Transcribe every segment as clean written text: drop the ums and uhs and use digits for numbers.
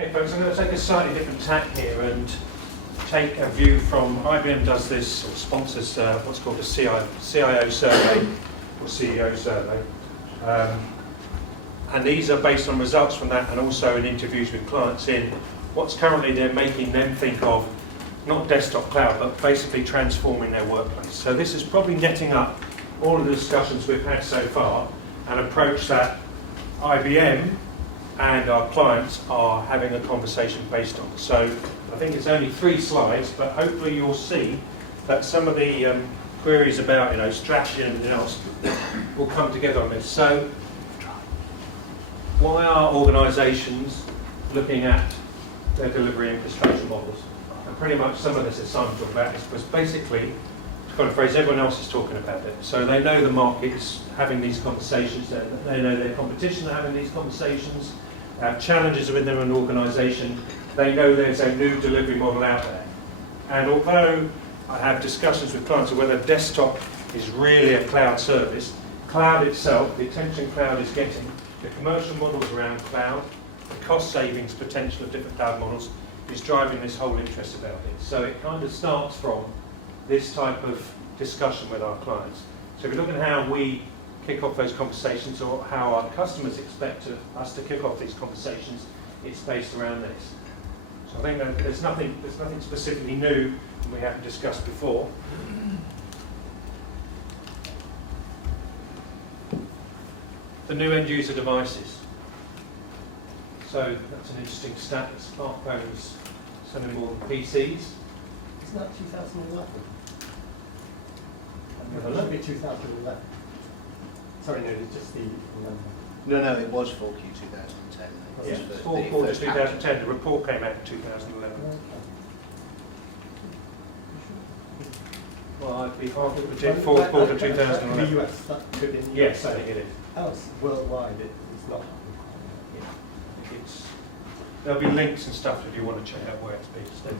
Okay folks, I'm going to take a slightly different tack here and take a view from, IBM does this, or sponsors what's called a CIO survey, or CEO survey. And these are based on results from that and also in interviews with clients in what's currently they're making them think of, not desktop cloud, but basically transforming their workplace. So this is probably netting up all of the discussions we've had so far, an approach that IBM and our clients are having a conversation based on. So I think it's only 3 slides, but hopefully you'll see that some of the queries about strategy and everything else will come together on this. So why are organisations looking at their delivery infrastructure models? And pretty much some of this is Simon talked about this, because basically, to kind of phrase, everyone else is talking about it. So they know the market's having these conversations, they know their competition are having these conversations, challenges within an organisation, they know there's a new delivery model out there. And although I have discussions with clients of whether desktop is really a cloud service, cloud itself, the attention cloud is getting, the commercial models around cloud, the cost savings potential of different cloud models is driving this whole interest about it. So it kind of starts from this type of discussion with our clients. So if we look at how we kick off those conversations or how our customers expect us to kick off these conversations, it's based around this. So I think that there's nothing specifically new that we haven't discussed before. The new end user devices. So that's an interesting stat. Smartphones selling more than PCs. Isn't that 2011? Have a It look. should be 2011. Sorry, no, it's just the 11. No, it was 4Q 2010. Yeah, It was it's for 4 the quarter first half. 2010. The report came out in 2011. Well, I'd be hard to predict 4 quarter 2011. In the US, that could in Yes, I think it is. else worldwide it's not. Yeah. I think there'll be links and stuff if you want to check out where it's being stated.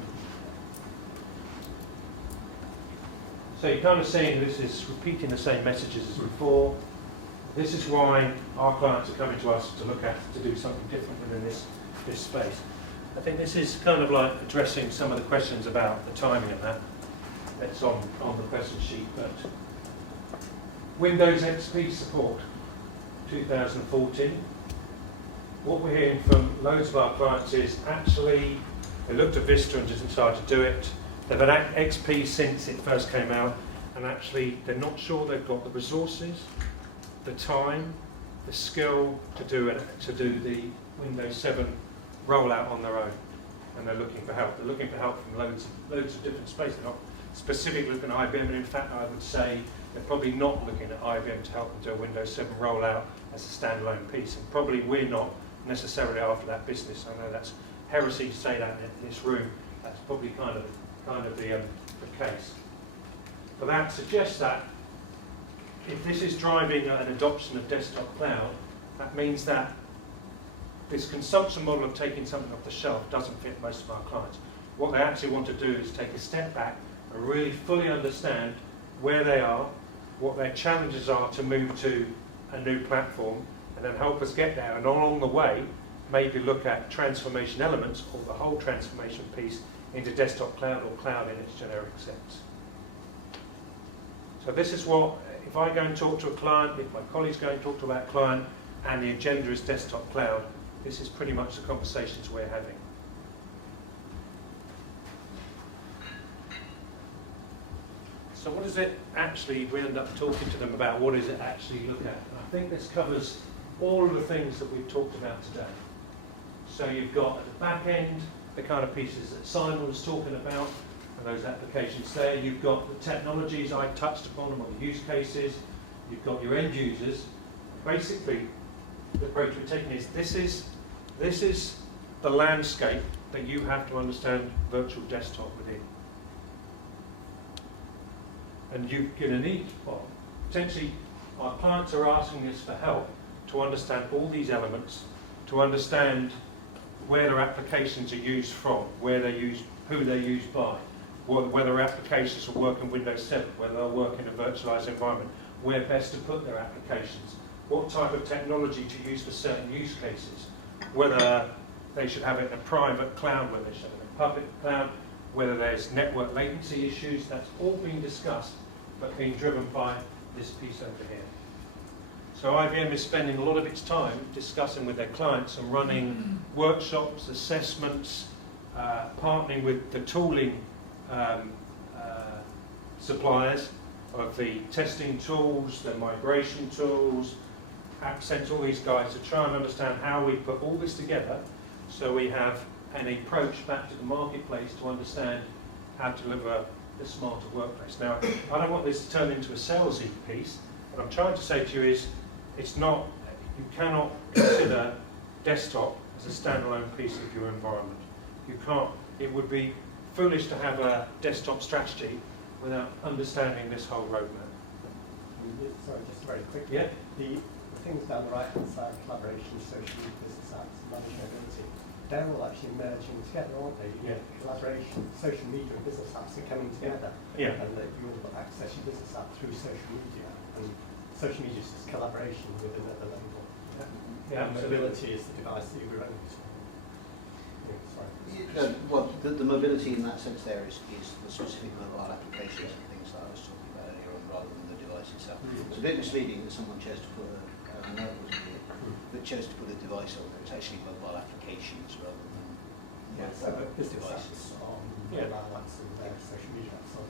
So you're kind of seeing this is repeating the same messages as before. This is why our clients are coming to us to look at, to do something different within this space. I think this is kind of like addressing some of the questions about the timing of that. That's on the question sheet, but Windows XP support, 2014. What we're hearing from loads of our clients is actually they looked at Vista and just decided to do it. They've had XP since it first came out, and actually they're not sure they've got the resources, the time, the skill to do the Windows 7 rollout on their own, and they're looking for help. They're looking for help from loads of different spaces. They're not specifically looking at IBM, and in fact I would say they're probably not looking at IBM to help them do a Windows 7 rollout as a standalone piece, and probably we're not necessarily after that business. I know that's heresy to say that in this room. That's probably kind of the case. But that suggests that if this is driving an adoption of desktop cloud, that means that this consumption model of taking something off the shelf doesn't fit most of our clients. What they actually want to do is take a step back and really fully understand where they are, what their challenges are to move to a new platform, and then help us get there. And along the way, maybe look at transformation elements or the whole transformation piece into desktop cloud or cloud in its generic sense. So this is what, if I go and talk to a client, if my colleagues go and talk to that client, and the agenda is desktop cloud, this is pretty much the conversations we're having. So what is it actually, we end up talking to them about, what does it actually look at? And I think this covers all of the things that we've talked about today. So you've got at the back end, the kind of pieces that Simon was talking about, and those applications there. You've got the technologies I touched upon and the use cases. You've got your end users. Basically, the approach we're taking is this is the landscape that you have to understand virtual desktop within. And you're going to need, well, potentially our clients are asking us for help to understand all these elements, to understand where their applications are used from, where they're used, who they're used by, whether applications will work in Windows 7, whether they'll work in a virtualized environment, where best to put their applications, what type of technology to use for certain use cases, whether they should have it in a private cloud, whether they should have it in a public cloud, whether there's network latency issues. That's all being discussed, but being driven by this piece over here. So IBM is spending a lot of its time discussing with their clients and running workshops, assessments, partnering with the tooling suppliers of the testing tools, the migration tools, Accent, all these guys to try and understand how we put all this together so we have an approach back to the marketplace to understand how to deliver a smarter workplace. Now, I don't want this to turn into a salesy piece. What I'm trying to say to you is it's not, you cannot consider desktop as a standalone piece of your environment. You can't, it would be foolish to have a desktop strategy without understanding this whole roadmap. Sorry, just very quickly. Yeah. The things down the right-hand side, collaboration, social business apps, manageability, they're all actually merging together, aren't they? Yeah. Collaboration, social media and business apps are coming together. Yeah. And that you all access your business app through social media. And social media is just collaboration with another label. Yeah, And mobility is the device that you were own. Sorry. Well, the mobility in that sense there is the specific mobile applications and things that I was talking about earlier on, rather than the device itself. It's a bit misleading that someone chose to put I know it was weird, that chose to put a device on there. It's actually mobile applications rather than So the business devices. apps on Yeah. mobile apps and social media apps on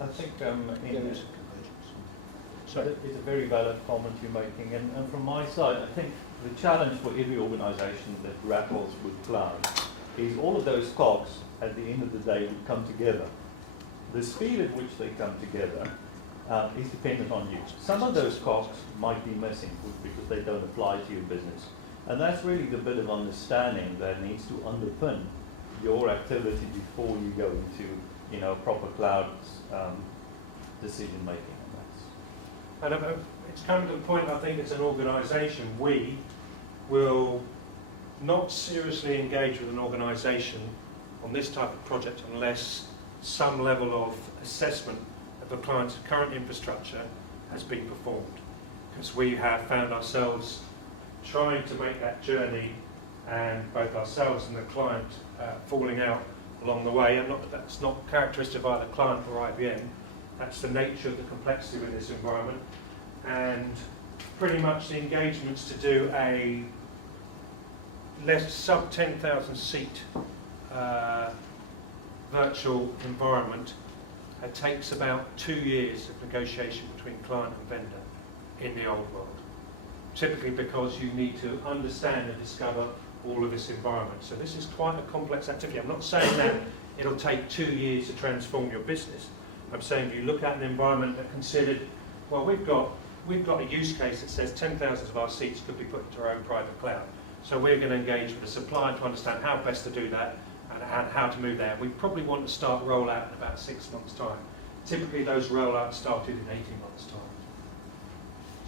I think There is a convergence. it's a very valid comment you're making, and from my side, I think the challenge for every organisation that grapples with cloud is all of those cogs at the end of the day would come together. The speed at which they come together is dependent on you. Some of those cogs might be missing because they don't apply to your business, and that's really the bit of understanding that needs to underpin your activity before you go into proper cloud decision making. And it's come to the point, I think, as an organisation, we will not seriously engage with an organisation on this type of project unless some level of assessment of the client's current infrastructure has been performed. Because we have found ourselves trying to make that journey, and both ourselves and the client falling out along the way. And that's not characteristic of either client or IBM. That's the nature of the complexity with this environment. And pretty much the engagements to do a less sub 10,000 seat virtual environment takes about 2 years of negotiation between client and vendor in the old world. Typically because you need to understand and discover all of this environment. So this is quite a complex activity. I'm not saying that it'll take 2 years to transform your business. I'm saying you look at an environment that considered, well, we've got a use case that says 10,000 of our seats could be put into our own private cloud. So we're going to engage with a supplier to understand how best to do that and how to move there. We probably want to start rollout in about 6 months' time. Typically those rollouts started in 18 months' time.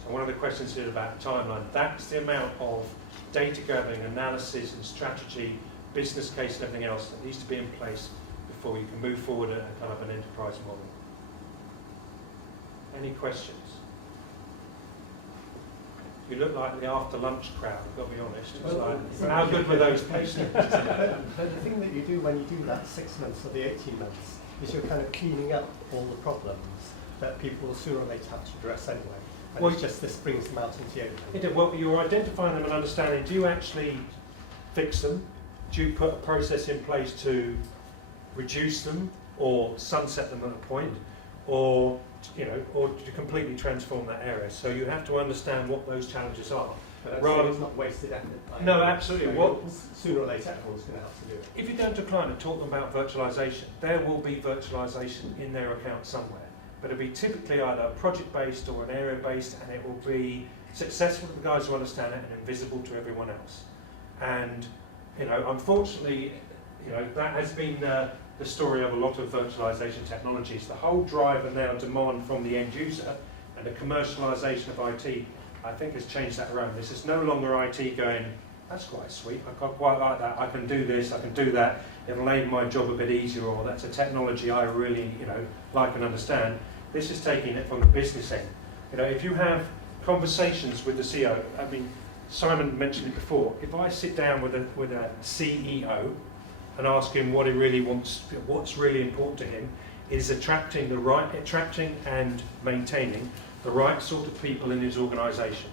So one of the questions here about timeline, that's the amount of data gathering, analysis and strategy, business case and everything else that needs to be in place before you can move forward at a kind of an enterprise model. Any questions? You look like the after lunch crowd, I've got to be honest. It's like, how good were those patients? But the thing that you do when you do that 6 months or the 18 months is you're kind of cleaning up all the problems that people will sooner or later have to address anyway. And Well, it's just this brings them out into the open. Well, you're identifying them and understanding, do you actually fix them? Do you put a process in place to reduce them or sunset them at a point? Or to completely transform that area. So you have to understand what those challenges are. But Rather- it's not wasted effort. No, absolutely. So sooner or later, everyone's going to have to do it. If you go to a client and talk about virtualization, there will be virtualization in their account somewhere. But it'll be typically either project-based or an area-based, and it will be successful to the guys who understand it and invisible to everyone else. And, unfortunately, that has been the story of a lot of virtualization technologies. The whole drive and now demand from the end user and the commercialization of IT, I think, has changed that around. This is no longer IT going, that's quite sweet, I quite like that, I can do this, I can do that, it'll make my job a bit easier, or that's a technology I really like and understand. This is taking it from the business end. If you have conversations with the CEO, Simon mentioned it before, if I sit down with a CEO and ask him what he really wants, what's really important to him, is attracting and maintaining the right sort of people in his organisation.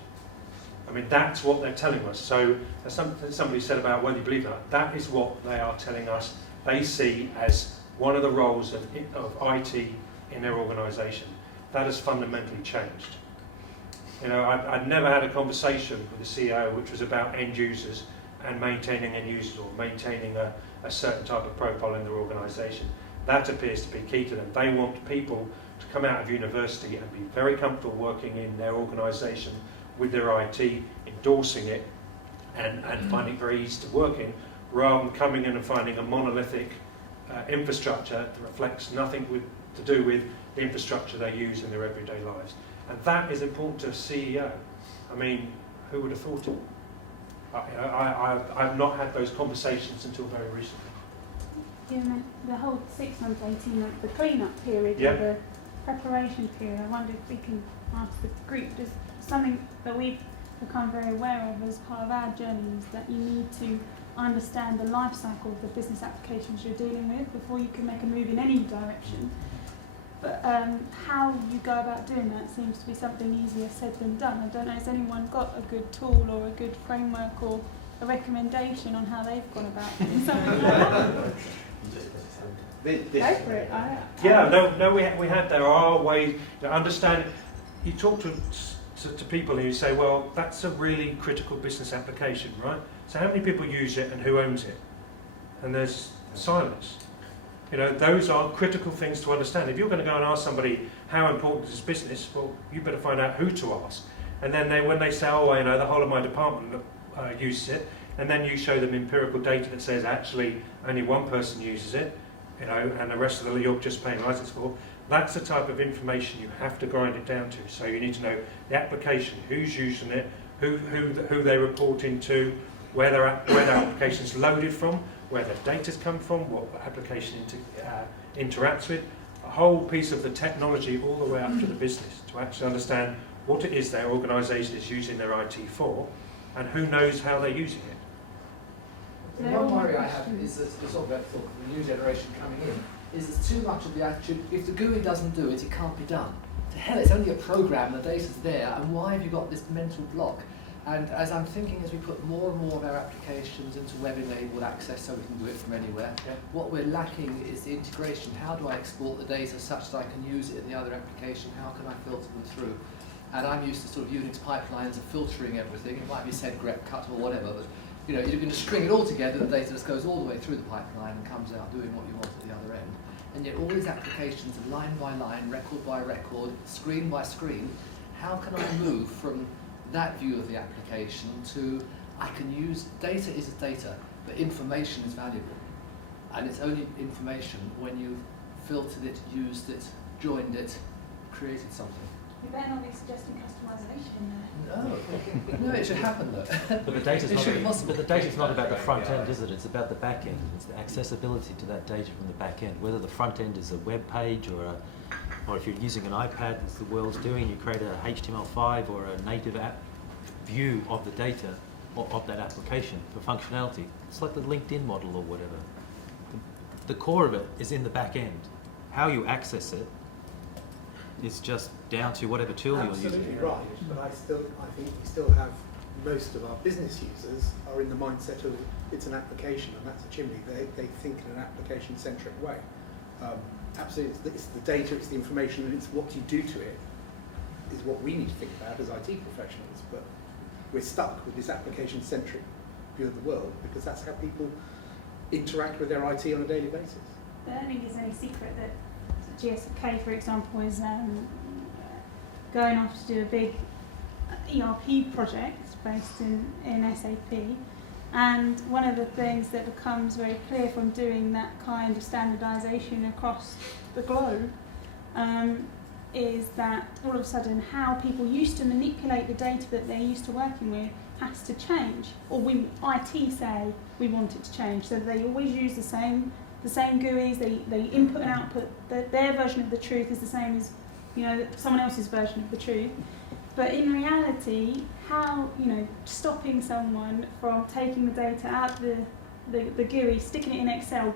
I mean, that's what they're telling us. So, as somebody said about whether you believe that is what they are telling us they see as one of the roles of IT in their organisation. That has fundamentally changed. You know, I'd never had a conversation with the CEO which was about end users and maintaining end users or maintaining a certain type of profile in their organisation. That appears to be key to them. They want people to come out of university and be very comfortable working in their organisation with their IT, endorsing it and finding it very easy to work in, rather than coming in and finding a monolithic infrastructure that reflects nothing to do with the infrastructure they use in their everyday lives. And that is important to a CEO. I mean, who would have thought it? I've not had those conversations until very recently. Yeah, the whole 6 months, 18 months, the clean-up period, Yeah. or the preparation period, I wonder if we can ask the group, just something that we've become very aware of as part of our journey is that you need to understand the life cycle of the business applications you're dealing with before you can make a move in any direction. But how you go about doing that seems to be something easier said than done. I don't know, has anyone got a good tool or a good framework or a recommendation on how they've gone about doing something like that? Go for it. We had. There are ways to understand. You talk to people and you say, well, that's a really critical business application, right? So how many people use it and who owns it? And there's silence. You know, those are critical things to understand. If you're going to go and ask somebody how important is this business, well, you better find out who to ask. And then when they say, oh, you know, the whole of my department uses it, and then you show them empirical data that says actually only one person uses it, you know, and the rest of the you're just paying license for. That's the type of information you have to grind it down to. So you need to know the application, who's using it, who they report into, where their application's loaded from, where their data's come from, what the application interacts with, a whole piece of the technology all the way up to the business to actually understand what it is their organisation is using their IT for and who knows how they're using it. The one worry I have is that the sort of the new generation coming in is there's too much of the attitude, if the GUI doesn't do it, it can't be done. To hell, it's only a program, the data's there, and why have you got this mental block? And as I'm thinking, as we put more and more of our applications into web-enabled access so we can do it from anywhere, what we're lacking is the integration. How do I export the data such that I can use it in the other application? How can I filter them through? And I'm used to sort of Unix pipelines of filtering everything. It might be sed, grep, cut, or whatever, but you know, you're going to string it all together, the data just goes all the way through the pipeline and comes out doing what you want at the other end. And yet all these applications are line by line, record by record, screen by screen. How can I move from that view of the application to, I can use, data is data, but information is valuable. And it's only information when you've filtered it, used it, joined it, created something. You better not be suggesting customisation there. No, it should happen though. But the data's It not. should be possible. But the data's not about the front end, is it? It's about the back end. It's the accessibility to that data from the back end. Whether the front end is a web page or if you're using an iPad, as the world's doing, you create a HTML5 or a native app view of the data or of that application for functionality. It's like the LinkedIn model or whatever. The core of it is in the back end. How you access it is just down to whatever tool you're using. Absolutely right, but I think we still have most of our business users are in the mindset of it's an application and that's a chimney. They think in an application-centric way. Absolutely, it's the data, it's the information, and it's what you do to it is what we need to think about as IT professionals. But we're stuck with this application-centric view of the world because that's how people interact with their IT on a daily basis. I don't think it's any secret that GSK, for example, is going off to do a big ERP project based in SAP. And one of the things that becomes very clear from doing that kind of standardisation across the globe is that all of a sudden how people used to manipulate the data that they're used to working with has to change. Or IT say we want it to change. So they always use the same GUIs, they input and output, their version of the truth is the same as someone else's version of the truth. But in reality, how, stopping someone from taking the data out the GUI, sticking it in Excel,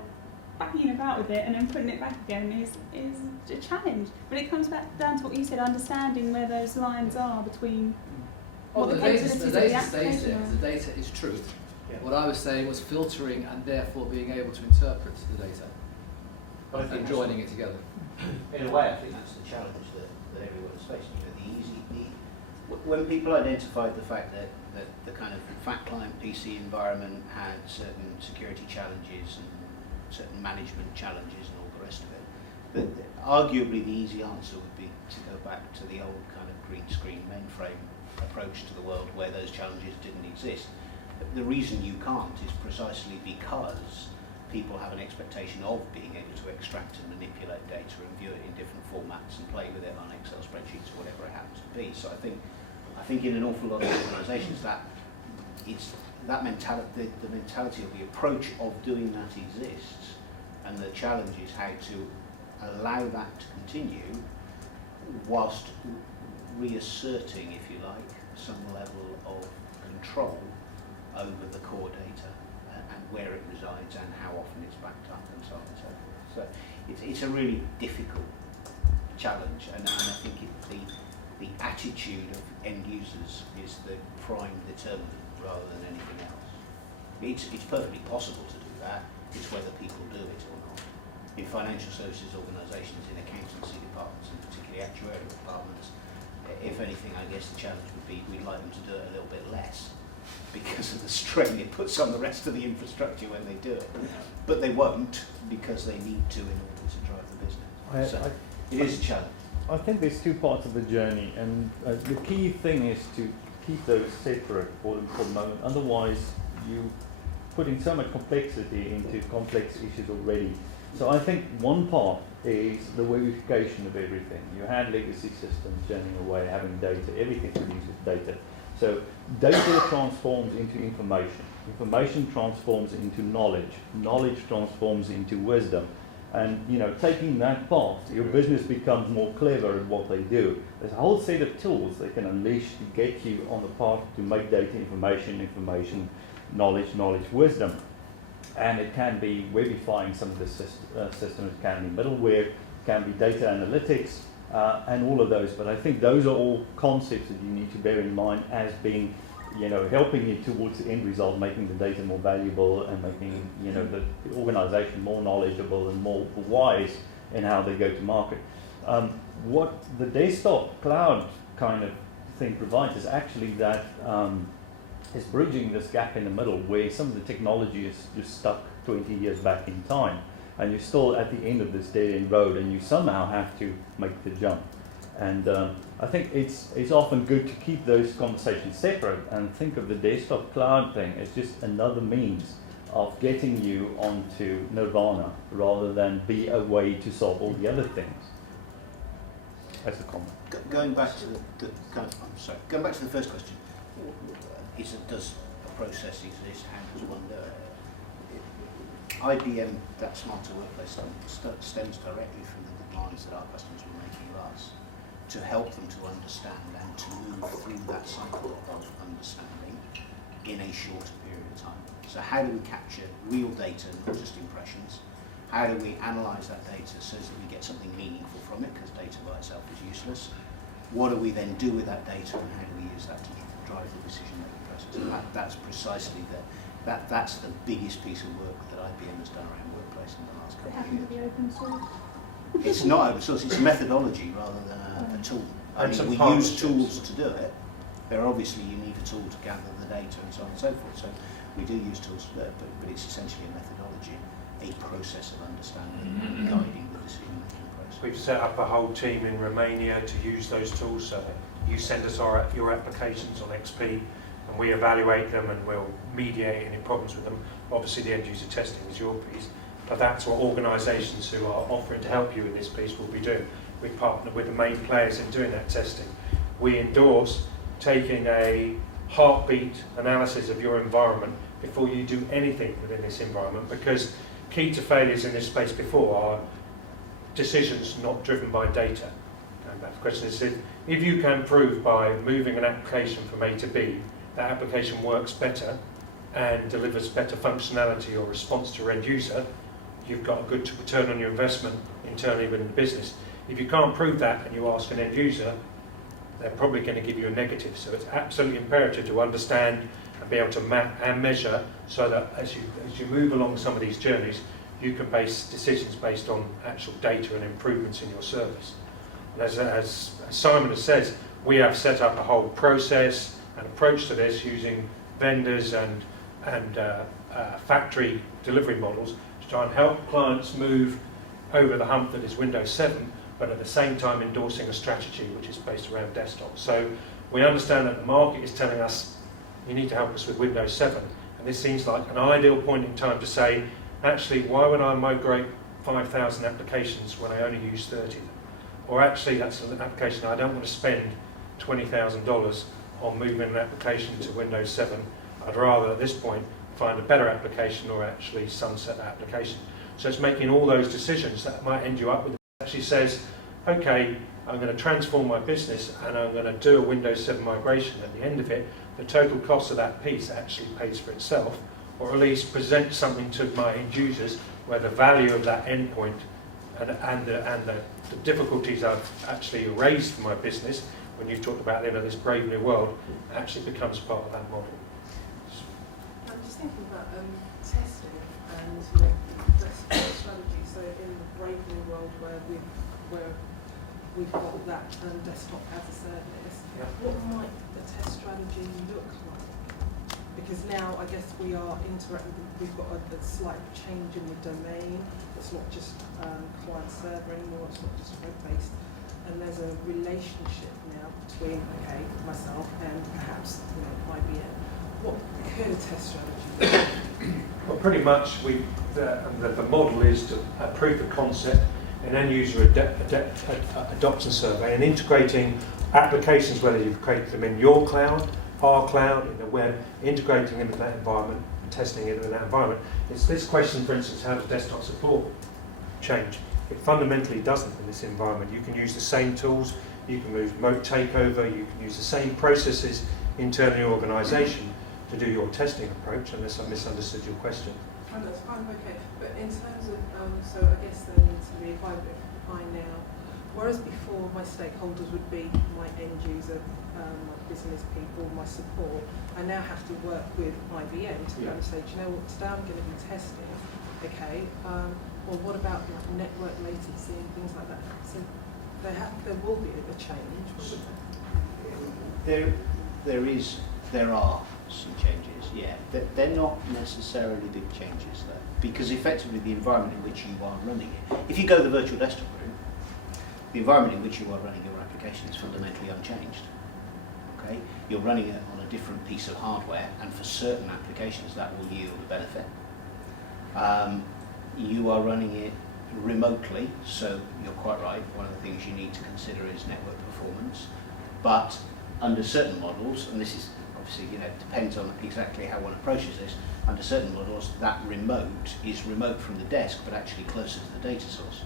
backing about with it and then putting it back again is a challenge. But it comes back down to what you said, understanding where those lines are between Well, what the the data capabilities of stays the there application because are. the data is truth. Yeah. What I was saying was filtering and therefore being able to interpret the data But I think and that's- joining it together. In a way, I think that's the challenge that everyone's facing. When people identified the fact that the kind of fat client PC environment had certain security challenges and certain management challenges and all the rest of it, but arguably the easy answer would be to go back to the old kind of green screen mainframe approach to the world where those challenges didn't exist. The reason you can't is precisely because people have an expectation of being able to extract and manipulate data and view it in different formats and play with it on Excel spreadsheets or whatever it happens to be. So I think in an awful lot of organisations the mentality of the approach of doing that exists, and the challenge is how to allow that to continue whilst reasserting, if you like, some level of control over the core data and where it resides and how often it's backed up and so on and so forth. So it's a really difficult challenge, and I think the attitude of end users is the prime determinant rather than anything else. It's perfectly possible to do that, it's whether people do it or not. In financial services organisations, in accountancy departments, and particularly actuarial departments, if anything, I guess the challenge would be we'd like them to do it a little bit less because of the strain it puts on the rest of the infrastructure when they do it. But they won't because they need to in order to drive the business. So it is a challenge. I think there's two parts of the journey, and the key thing is to keep those separate for the moment. Otherwise, you putting so much complexity into complex issues already. So I think one part is the webification of everything. You had legacy systems churning away, having data, everything produces data. So data transforms into information. Information transforms into knowledge. Knowledge transforms into wisdom. And taking that path, your business becomes more clever at what they do. There's a whole set of tools they can unleash to get you on the path to make data information, knowledge, wisdom. And it can be webifying some of the systems, it can be middleware, it can be data analytics, and all of those. But I think those are all concepts that you need to bear in mind as being helping you towards the end result, making the data more valuable and making, the organization more knowledgeable and more wise in how they go to market. What the desktop cloud kind of thing provides is actually that is bridging this gap in the middle where some of the technology is just stuck 20 years back in time, and you're still at the end of this dead-end road, and you somehow have to make the jump. And I think it's often good to keep those conversations separate and think of the desktop cloud thing as just another means of getting you onto nirvana rather than be a way to solve all the other things. That's the comment. Going back to going back to the first question, does a process exist? How does one do it? IBM, that smarter workplace, stems directly from the demands that our customers were making of us, to help them to understand and to move through that cycle of understanding in a shorter period of time. So how do we capture real data, not just impressions? How do we analyse that data so that we get something meaningful from it, because data by itself is useless? What do we then do with that data, and how do we use that to drive the decision-making process? And that's precisely that's the biggest piece of work that IBM has done around workplace in the last It couple of happens to years. be open source. It's not open source, it's a methodology rather than a tool. I And mean, some we use partnerships. tools to do it. Obviously you need a tool to gather the data and so on and so forth. So we do use tools to do it, but it's essentially a methodology, a process of understanding and guiding the decision-making process. We've set up a whole team in Romania to use those tools. So you send us your applications on XP, and we evaluate them and we'll mediate any problems with them. Obviously the end user testing is your piece, but that's what organisations who are offering to help you in this piece will be doing. We partner with the main players in doing that testing. We endorse taking a heartbeat analysis of your environment before you do anything within this environment, because key to failures in this space before are decisions not driven by data. And that question is, if you can prove by moving an application from A to B, that application works better and delivers better functionality or response to your end user, you've got a good return on your investment internally within the business. If you can't prove that and you ask an end user, they're probably going to give you a negative. So it's absolutely imperative to understand and be able to map and measure so that as you move along some of these journeys, you can base decisions based on actual data and improvements in your service. And as Simon says, we have set up a whole process and approach to this using vendors and factory delivery models to try and help clients move over the hump that is Windows 7, but at the same time endorsing a strategy which is based around desktop. So we understand that the market is telling us, you need to help us with Windows 7. And this seems like an ideal point in time to say, actually, why would I migrate 5,000 applications when I only use 30? Or actually, that's an application I don't want to spend $20,000 on moving an application to Windows 7. I'd rather, at this point, find a better application or actually sunset that application. So it's making all those decisions that might end you up with. It actually says, okay, I'm going to transform my business and I'm going to do a Windows 7 migration. At the end of it, the total cost of that piece actually pays for itself, or at least present something to my end users where the value of that endpoint and the difficulties I've actually raised for my business, when you talk about this brave new world, actually becomes part of that model. I'm just thinking about testing and strategy. So in the brave new world where we've got that desktop as a service, Yeah. what might the test strategy look like? Because now I guess we are interacting. We've got a slight change in the domain. It's not just client server anymore. It's not just web based, and there's a relationship now between myself and perhaps IBM. What could a test strategy be? Well, pretty much the model is to a proof of concept, an end user adoption survey, and integrating applications, whether you've created them in your cloud, our cloud, in the web, integrating into that environment, and testing it in that environment. It's this question, for instance, how does desktop support change? It fundamentally doesn't in this environment. You can use the same tools, you can move remote takeover, you can use the same processes internally in your organisation to do your testing approach, unless I misunderstood your question. Oh, that's fine, okay. But in terms of, so I guess there needs to be, if I now, whereas before my stakeholders would be my end user, my business people, my support, I now have to work with IBM to go and say, do you know what, today I'm going to be testing, well what about network latency and things like that? So there will be a change. So, there are some changes, yeah. They're not necessarily big changes though, because effectively the environment in which you are running it, if you go the virtual desktop route, the environment in which you are running your application is fundamentally unchanged. Okay? You're running it on a different piece of hardware, and for certain applications that will yield a benefit. You are running it remotely, so you're quite right, one of the things you need to consider is network performance, but under certain models, and this is obviously, depends on exactly how one approaches this, under certain models that remote is remote from the desk but actually closer to the data source.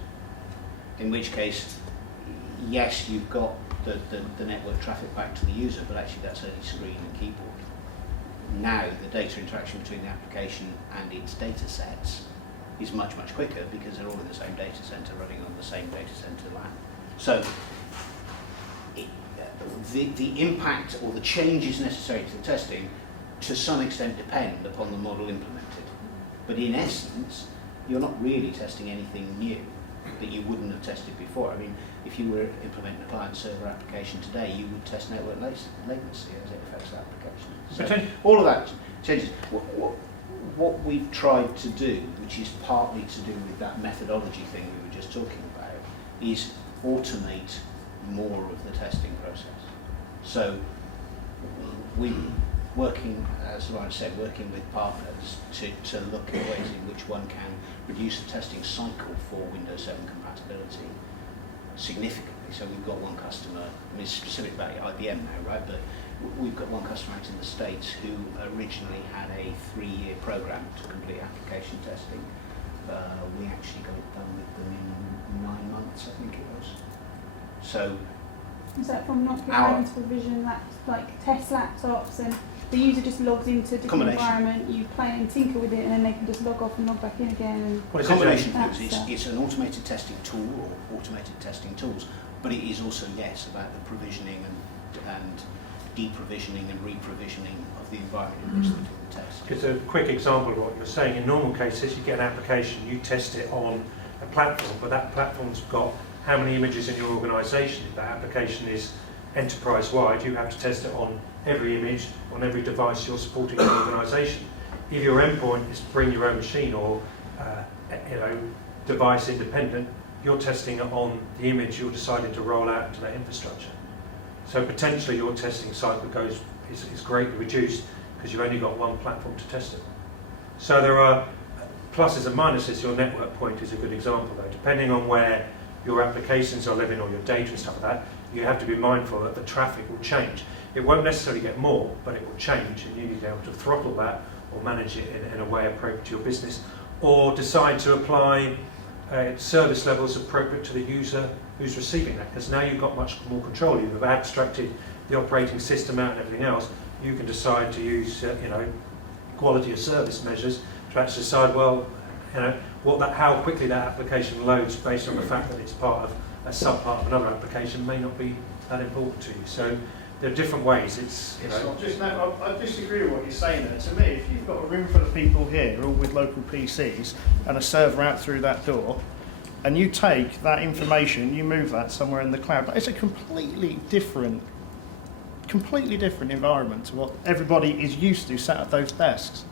In which case, yes, you've got the network traffic back to the user, but actually that's only screen and keyboard. Now the data interaction between the application and its data sets is much, much quicker because they're all in the same data center running on the same data center LAN. So the impact or the changes necessary to the testing to some extent depend upon the model implemented. But in essence, you're not really testing anything new that you wouldn't have tested before. I mean, if you were implementing a client-server application today, you would test network latency as it affects the application. So all of that changes. What we've tried to do, which is partly to do with that methodology thing we were just talking about, is automate more of the testing process. So we're working, as Lawrence said, working with partners to look at ways in which one can reduce the testing cycle for Windows 7 compatibility significantly. So we've got one customer, I mean, it's specific about IBM now, right? But we've got one customer out in the States who originally had a 3-year program to complete application testing. We actually got it done with them in 9 months, I think it was. So Is that from not Our- having to provision like test laptops and the user just logs into a different Combination. environment, you play and tinker with it and then they can just log off and log back in again? And Well, A combination of That's, things. It's an automated testing tool or automated testing tools, but it is also, yes, about the provisioning and deprovisioning and reprovisioning of the environment in which they do the test. Just a quick example of what you're saying. In normal cases, you get an application, you test it on a platform, but that platform's got how many images in your organisation. If that application is enterprise-wide, you have to test it on every image, on every device you're supporting in the organisation. If your endpoint is bring your own machine or device independent, you're testing it on the image you're deciding to roll out into that infrastructure. So potentially your testing cycle is greatly reduced because you've only got one platform to test it. So there are pluses and minuses. Your network point is a good example though. Depending on where your applications are living or your data and stuff like that, you have to be mindful that the traffic will change. It won't necessarily get more, but it will change, and you need to be able to throttle that or manage it in a way appropriate to your business, or decide to apply service levels appropriate to the user who's receiving that, because now you've got much more control. You've abstracted the operating system out and everything else. You can decide to use quality of service measures to actually decide, well, how quickly that application loads based on the fact that it's part of a subpart of another application may not be that important to you. So there are different ways. It's not just no, I disagree with what you're saying there. To me, if you've got a room full of people here, all with local PCs, and a server out through that door, and you take that information, you move that somewhere in the cloud, it's a completely different environment to what everybody is used to sat at those desks.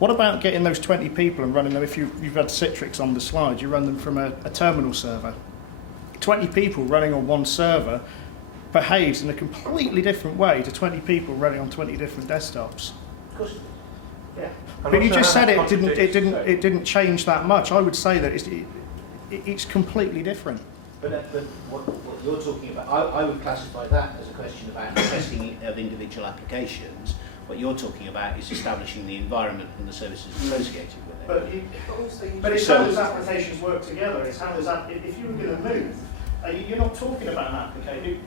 What about getting those 20 people and running them? If you've had Citrix on the slide, you run them from a terminal server. 20 people running on one server behaves in a completely different way to 20 people running on 20 different desktops. Of course. Yeah. I'm But not you sure just how said that it didn't change that much. I would say that it's completely different. But what you're talking about, I would classify that as a question about testing of individual applications. What you're talking about is establishing the environment and the services associated with it. But it's how those applications work together. It's how if you were going to move, you're not talking about an application.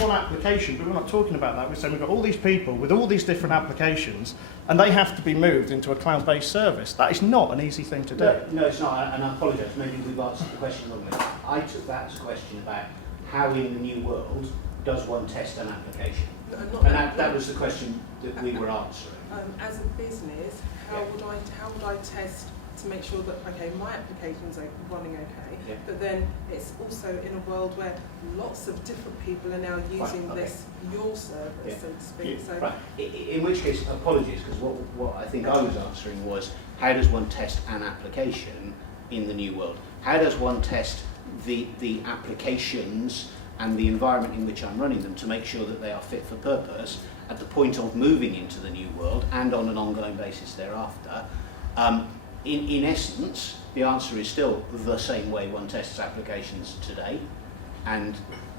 One application, but we're not talking about that. We're saying we've got all these people with all these different applications, and they have to be moved into a cloud-based service. That is not an easy thing to do. No, it's not, and I apologise. Maybe we've answered the question wrongly. I took that as a question about how in the new world does one test an application? And that was the question that we were answering. As a business, how would I test to make sure that my application's running okay, but then it's also in a world where lots of different people are now using your service, so to speak. So right. In which case, apologies, because what I think I was answering was how does one test an application in the new world? How does one test the applications and the environment in which I'm running them to make sure that they are fit for purpose at the point of moving into the new world and on an ongoing basis thereafter? In essence, the answer is still the same way one tests applications today,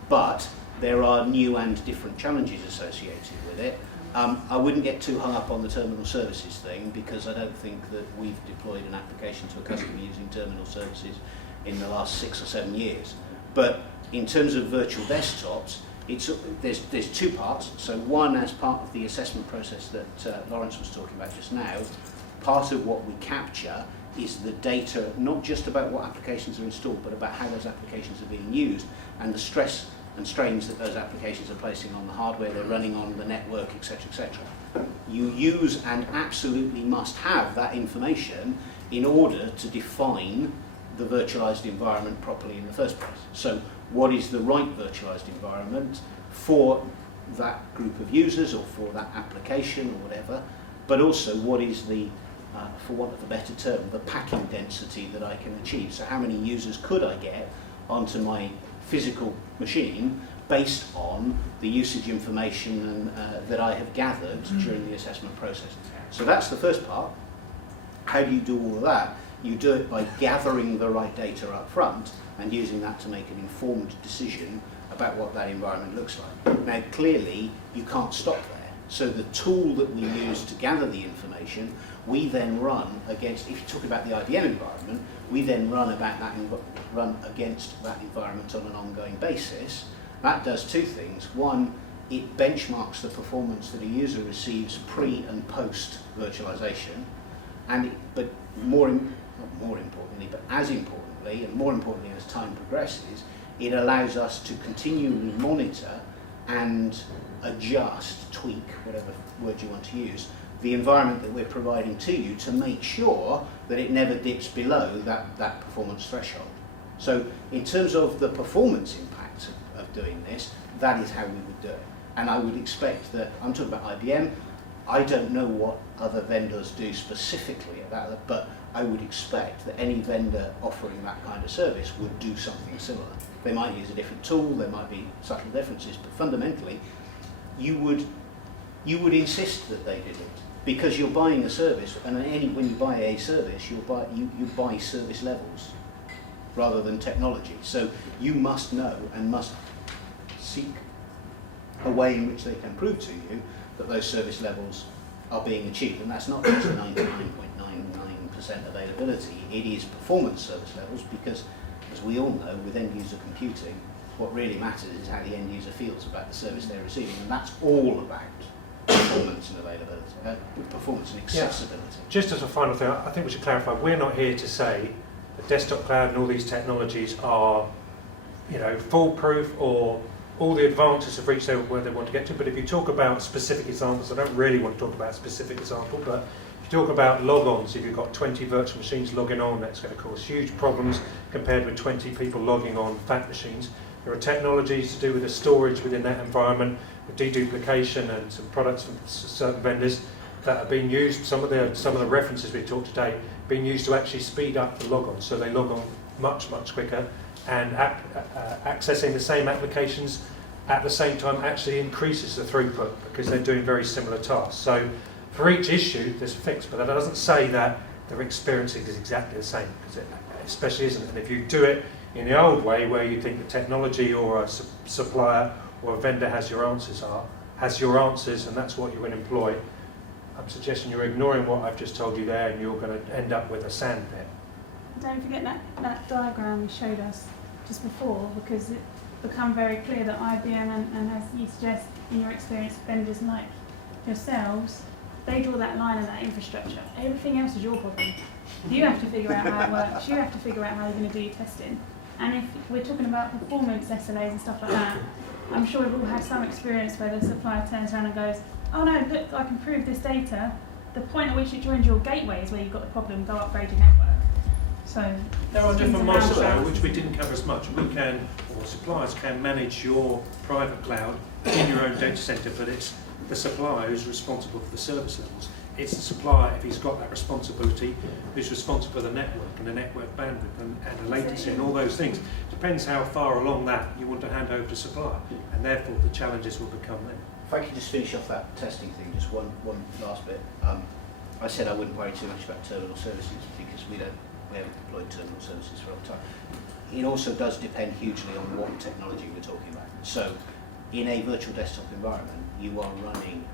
but there are new and different challenges associated with it. I wouldn't get too hung up on the terminal services thing, because I don't think that we've deployed an application to a customer using terminal services in the last 6 or 7 years. But in terms of virtual desktops, there's two parts. So one, as part of the assessment process that Lawrence was talking about just now, part of what we capture is the data, not just about what applications are installed, but about how those applications are being used and the stress and strains that those applications are placing on the hardware they're running on, the network, etc., etc. You use and absolutely must have that information in order to define the virtualized environment properly in the first place. So what is the right virtualized environment for that group of users or for that application or whatever, but also what is the for want of a better term, the packing density that I can achieve. So how many users could I get onto my physical machine based on the usage information that I have gathered during the assessment process. So that's the first part. How do you do all of that? You do it by gathering the right data up front and using that to make an informed decision about what that environment looks like. Now clearly you can't stop there. So the tool that we use to gather the information, we then run against, if you talk about the IBM environment, we then run against that environment on an ongoing basis, That does two things. One, it benchmarks the performance that a user receives pre and post virtualization, and but not more importantly, but as importantly, and more importantly as time progresses, it allows us to continually monitor and adjust, tweak, whatever word you want to use, the environment that we're providing to you to make sure that it never dips below that performance threshold. So in terms of the performance impact of doing this, that is how we would do it. And I would expect that, I'm talking about IBM, I don't know what other vendors do specifically about that, but I would expect that any vendor offering that kind of service would do something similar. They might use a different tool, there might be subtle differences, but fundamentally, you would insist that they did it, because you're buying a service, and when you buy a service, you buy service levels rather than technology. So you must know and must seek a way in which they can prove to you that those service levels are being achieved. And that's not just 99.99% availability, it is performance service levels, because as we all know, with end user computing, what really matters is how the end user feels about the service they're receiving, and that's all about performance and availability, performance and accessibility. Yeah. Just as a final thing, I think we should clarify, we're not here to say that desktop cloud and all these technologies are, foolproof, or all the advances have reached where they want to get to. But if you talk about specific examples, I don't really want to talk about a specific example, but if you talk about logons, if you've got 20 virtual machines logging on, that's going to cause huge problems compared with 20 people logging on fat machines. There are technologies to do with the storage within that environment, with deduplication and some products from certain vendors that are being used. Some of the references we talked today being used to actually speed up the logon, so they log on much quicker, and accessing the same applications at the same time actually increases the throughput because they're doing very similar tasks. So for each issue there's a fix, but that doesn't say that their experience is exactly the same, because it especially isn't. And if you do it in the old way, where you think the technology or a supplier or a vendor has your answers, and that's what you're going to employ, I'm suggesting you're ignoring what I've just told you there, and you're going to end up with a sand pit. Don't forget that diagram you showed us just before, because it become very clear that IBM and as you suggest in your experience, vendors like yourselves, they draw that line of that infrastructure. Everything else is your problem. You have to figure out how it works. You have to figure out how you're going to do your testing. And if we're talking about performance SLAs and stuff like that, I'm sure we've all had some experience where the supplier turns around and goes, oh no, look, I can prove this data. The point at which it joins your gateway is where you've got the problem, go upgrade your network. So there are different models models though, which we didn't cover as much. We can, or suppliers can, manage your private cloud in your own data center, but it's the supplier who's responsible for the service levels. It's the supplier, if he's got that responsibility, who's responsible for the network and the network bandwidth and the latency and all those things. Depends how far along that you want to hand over to supplier, and therefore the challenges will become then. If I could just finish off that testing thing, just one last bit. I said I wouldn't worry too much about terminal services because we haven't deployed terminal services for a long time. It also does depend hugely on what technology we're talking about. So in a virtual desktop environment, you are running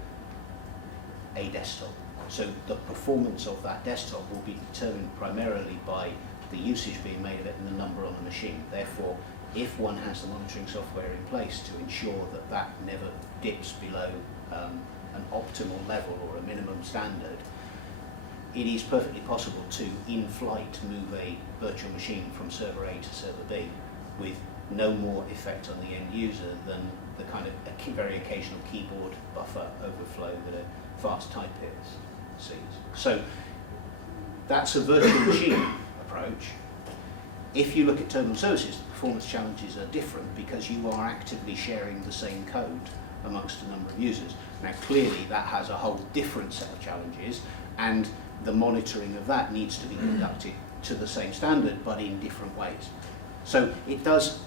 a desktop. So the performance of that desktop will be determined primarily by the usage being made of it and the number on the machine. Therefore, if one has the monitoring software in place to ensure that that never dips below an optimal level or a minimum standard, it is perfectly possible to, in flight, move a virtual machine from server A to server B with no more effect on the end user than the kind of very occasional keyboard buffer overflow that a fast typer sees. So that's a virtual machine approach. If you look at terminal services, the performance challenges are different because you are actively sharing the same code amongst a number of users. Now clearly that has a whole different set of challenges, and the monitoring of that needs to be conducted to the same standard but in different ways. So it does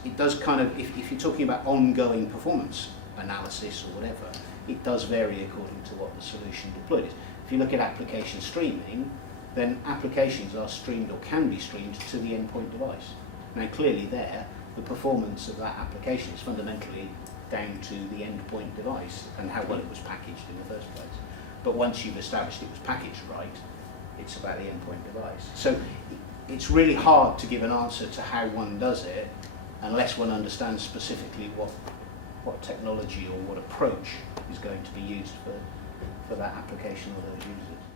kind of, if you're talking about ongoing performance analysis or whatever, it does vary according to what the solution deployed is. If you look at application streaming, then applications are streamed or can be streamed to the endpoint device. Now clearly there, the performance of that application is fundamentally down to the endpoint device and how well it was packaged in the first place. But once you've established it was packaged right, it's about the endpoint device. So it's really hard to give an answer to how one does it unless one understands specifically what what technology or what approach is going to be used for that application or those users.